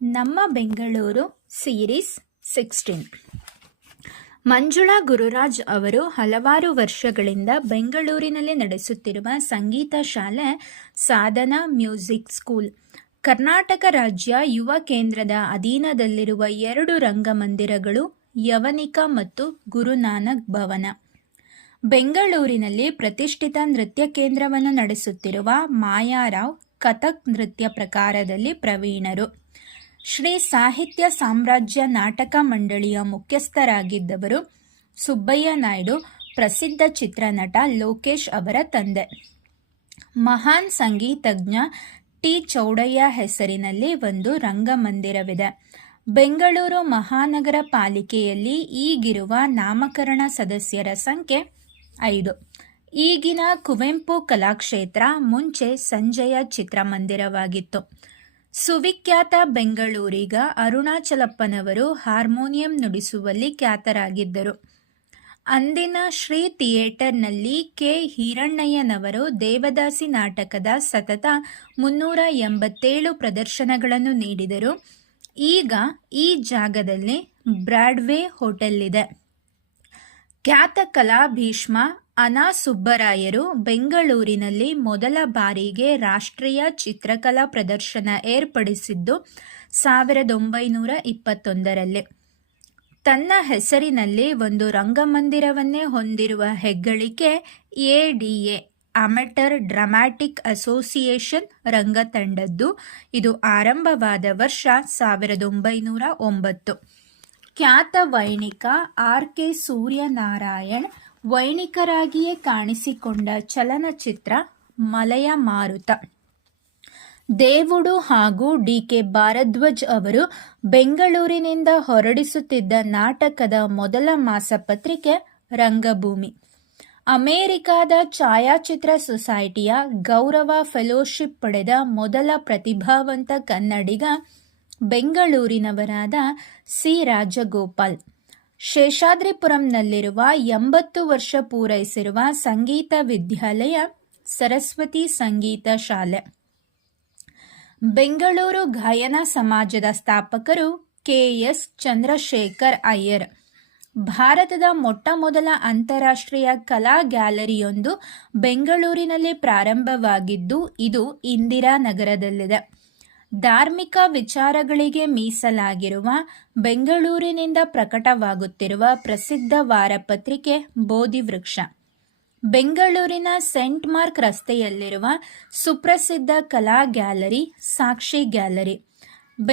ನಮ್ಮ ಬೆಂಗಳೂರು ಸೀರೀಸ್ 16. ಮಂಜುಳಾ ಗುರುರಾಜ್ ಅವರು ಹಲವಾರು ವರ್ಷಗಳಿಂದ ಬೆಂಗಳೂರಿನಲ್ಲಿ ನಡೆಸುತ್ತಿರುವ ಸಂಗೀತ ಶಾಲೆ ಸಾಧನಾ ಮ್ಯೂಸಿಕ್ ಸ್ಕೂಲ್ ಕರ್ನಾಟಕ ರಾಜ್ಯ ಯುವ ಕೇಂದ್ರದ ಅಧೀನದಲ್ಲಿರುವ 2 ರಂಗಮಂದಿರಗಳು ಯವನಿಕಾ ಮತ್ತು ಗುರುನಾನಕ್ ಭವನ. ಬೆಂಗಳೂರಿನಲ್ಲಿ ಪ್ರತಿಷ್ಠಿತ ನೃತ್ಯ ಕೇಂದ್ರವನ್ನು ನಡೆಸುತ್ತಿರುವ ಮಾಯಾರಾವ್ ಕಥಕ್ ನೃತ್ಯ ಪ್ರಕಾರದಲ್ಲಿ ಪ್ರವೀಣರು. ಶ್ರೀ ಸಾಹಿತ್ಯ ಸಾಮ್ರಾಜ್ಯ ನಾಟಕ ಮಂಡಳಿಯ ಮುಖ್ಯಸ್ಥರಾಗಿದ್ದವರು. ಸುಬ್ಬಯ್ಯ ನಾಯ್ಡು ಪ್ರಸಿದ್ಧ ಚಿತ್ರನಟ ಲೋಕೇಶ್ ಅವರ ತಂದೆ. ಮಹಾನ್ ಸಂಗೀತಜ್ಞ ಟಿ ಚೌಡಯ್ಯ ಹೆಸರಿನಲ್ಲಿ ಒಂದು ರಂಗಮಂದಿರವಿದೆ. ಬೆಂಗಳೂರು ಮಹಾನಗರ ಪಾಲಿಕೆಯಲ್ಲಿ ಈಗಿರುವ ನಾಮಕರಣ ಸದಸ್ಯರ ಸಂಖ್ಯೆ 5. ಈಗಿನ ಕುವೆಂಪು ಕಲಾಕ್ಷೇತ್ರ ಮುಂಚೆ ಸಂಜಯ ಚಿತ್ರಮಂದಿರವಾಗಿತ್ತು. ಸುವಿಖ್ಯಾತ ಬೆಂಗಳೂರಿಗ ಅರುಣಾಚಲಪ್ಪನವರು ಹಾರ್ಮೋನಿಯಂ ನುಡಿಸುವಲ್ಲಿ ಖ್ಯಾತರಾಗಿದ್ದರು. ಅಂದಿನ ಶ್ರೀ ಥಿಯೇಟರ್ನಲ್ಲಿ ಕೆ ಹಿರಣ್ಣಯ್ಯನವರು ದೇವದಾಸಿ ನಾಟಕದ ಸತತ 387 ಪ್ರದರ್ಶನಗಳನ್ನು ನೀಡಿದರು. ಈಗ ಈ ಜಾಗದಲ್ಲಿ ಬ್ರಾಡ್ವೇ ಹೋಟೆಲ್ ಇದೆ. ಖ್ಯಾತ ಕಲಾಭೀಷ್ಮ ಅನಾ ಸುಬ್ಬರಾಯರು ಬೆಂಗಳೂರಿನಲ್ಲಿ ಮೊದಲ ಬಾರಿಗೆ ರಾಷ್ಟ್ರೀಯ ಚಿತ್ರಕಲಾ ಪ್ರದರ್ಶನ ಏರ್ಪಡಿಸಿದ್ದು 1921ರಲ್ಲಿ. ತನ್ನ ಹೆಸರಿನಲ್ಲಿ ಒಂದು ರಂಗಮಂದಿರವನ್ನೇ ಹೊಂದಿರುವ ಹೆಗ್ಗಳಿಕೆ ADA ಅಮೆಟರ್ ಡ್ರಾಮ್ಯಾಟಿಕ್ ಅಸೋಸಿಯೇಷನ್ ರಂಗತಂಡದ್ದು. ಇದು ಆರಂಭವಾದ ವರ್ಷ 1909. ಖ್ಯಾತ ವೈಣಿಕ R.K. ಸೂರ್ಯನಾರಾಯಣ್ ವೈಣಿಕರಾಗಿಯೇ ಕಾಣಿಸಿಕೊಂಡ ಚಲನಚಿತ್ರ ಮಲಯ ಮಾರುತ. ದೇವುಡು ಹಾಗೂ D.K. ಭಾರದ್ವಾಜ್ ಅವರು ಬೆಂಗಳೂರಿನಿಂದ ಹೊರಡಿಸುತ್ತಿದ್ದ ನಾಟಕದ ಮೊದಲ ಮಾಸಪತ್ರಿಕೆ ರಂಗಭೂಮಿ. ಅಮೆರಿಕಾದ ಛಾಯಾಚಿತ್ರ ಸೊಸೈಟಿಯ ಗೌರವ ಫೆಲೋಶಿಪ್ ಪಡೆದ ಮೊದಲ ಪ್ರತಿಭಾವಂತ ಕನ್ನಡಿಗ ಬೆಂಗಳೂರಿನವರಾದ ಸಿ ರಾಜಗೋಪಾಲ್. ಶೇಷಾದ್ರಿಪುರಂನಲ್ಲಿರುವ 80 ವರ್ಷ ಪೂರೈಸಿರುವ ಸಂಗೀತ ವಿದ್ಯಾಲಯ ಸರಸ್ವತಿ ಸಂಗೀತ ಶಾಲೆ. ಬೆಂಗಳೂರು ಗಾಯನ ಸಮಾಜದ ಸ್ಥಾಪಕರು KS ಚಂದ್ರಶೇಖರ್ ಅಯ್ಯರ್. ಭಾರತದ ಮೊಟ್ಟಮೊದಲ ಅಂತಾರಾಷ್ಟ್ರೀಯ ಕಲಾ ಗ್ಯಾಲರಿಯೊಂದು ಬೆಂಗಳೂರಿನಲ್ಲಿ ಪ್ರಾರಂಭವಾಗಿದ್ದು ಇದು ಇಂದಿರಾನಗರದಲ್ಲಿದೆ. ಧಾರ್ಮಿಕ ವಿಚಾರಗಳಿಗೆ ಮೀಸಲಾಗಿರುವ ಬೆಂಗಳೂರಿನಿಂದ ಪ್ರಕಟವಾಗುತ್ತಿರುವ ಪ್ರಸಿದ್ಧ ವಾರಪತ್ರಿಕೆ ಬೋಧಿವೃಕ್ಷ. ಬೆಂಗಳೂರಿನ ಸೆಂಟ್ ಮಾರ್ಕ್ ರಸ್ತೆಯಲ್ಲಿರುವ ಸುಪ್ರಸಿದ್ಧ ಕಲಾ ಗ್ಯಾಲರಿ ಸಾಕ್ಷಿ ಗ್ಯಾಲರಿ.